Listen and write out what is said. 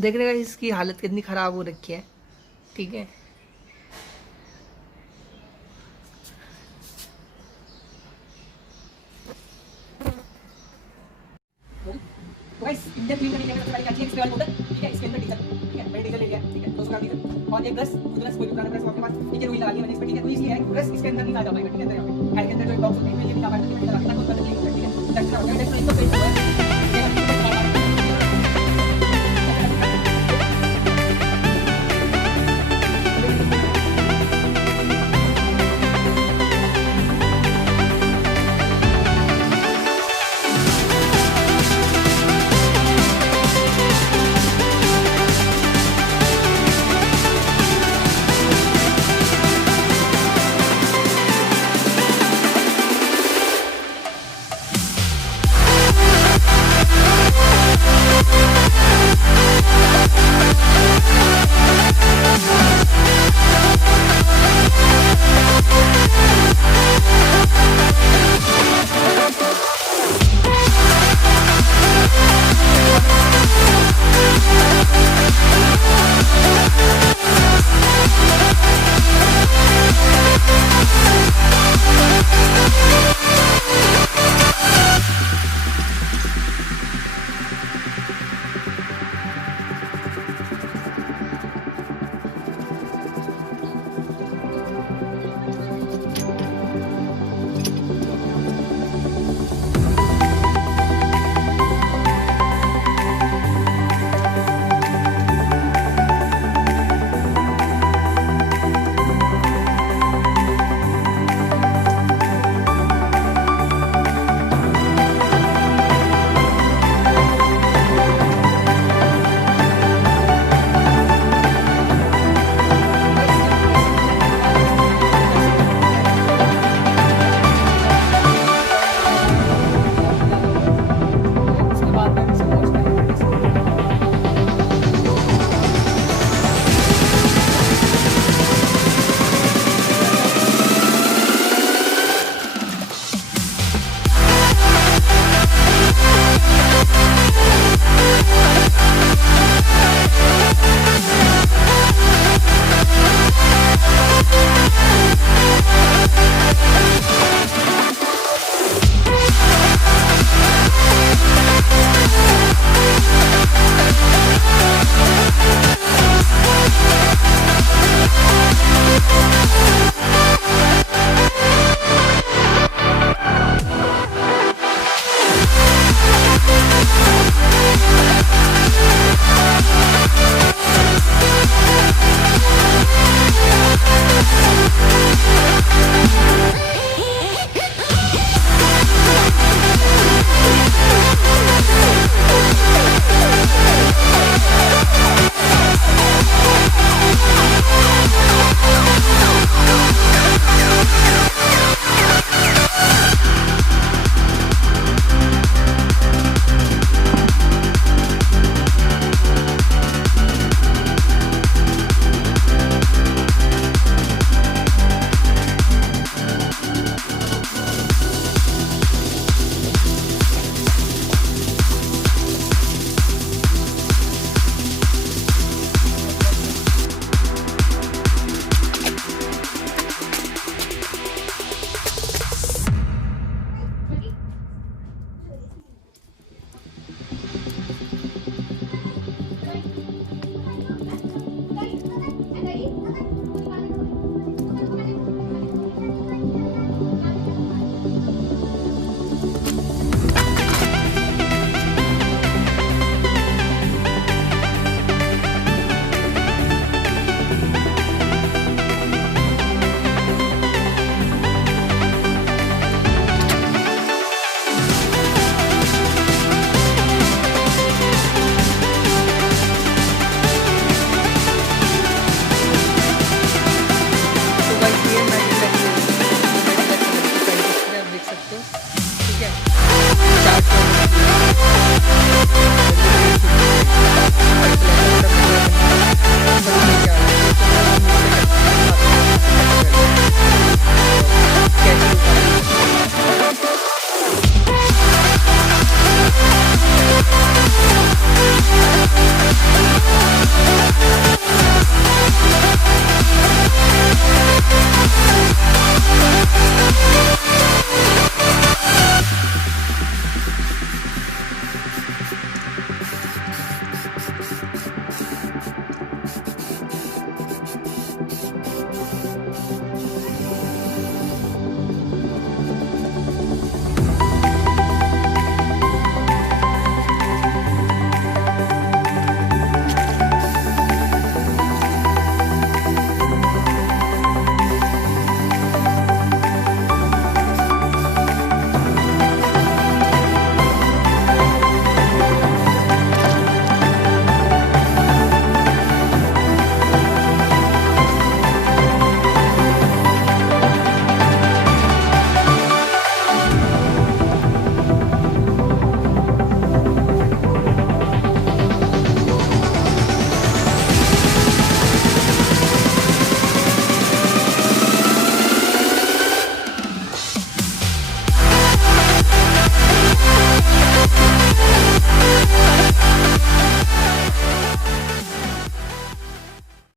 देख रहे हैं इसकी हालत कितनी ख़राब हो रखी है। ठीक है, तो गाइस इंजन क्लीन करने के लिए सबसे पहले क्या चाहिए, इसके वाले मोटर, ठीक है, इसके अंदर डीजल, ठीक है, मैंने डीजल ले लिया, ठीक है, 200 ग्राम डीजल और एक ब्रश, ब्रश कोई भी पुराना ब्रश हो आपके पास, ठीक है, रुई लगा लिया मैंने इस पे, ठीक है, तो इसलिए है ब्रश इसके अंदर नहीं आ पाएगा, ठीक है, अंदर यहाँ पे हेड के अंदर जो एक बॉक्स होता है, ये भी लगा पाएगा, ठीक है, लगा के ना तो अंदर क्लीन होता है, ठीक है, अच्छा हो गया, इसको पेस्ट हुआ है।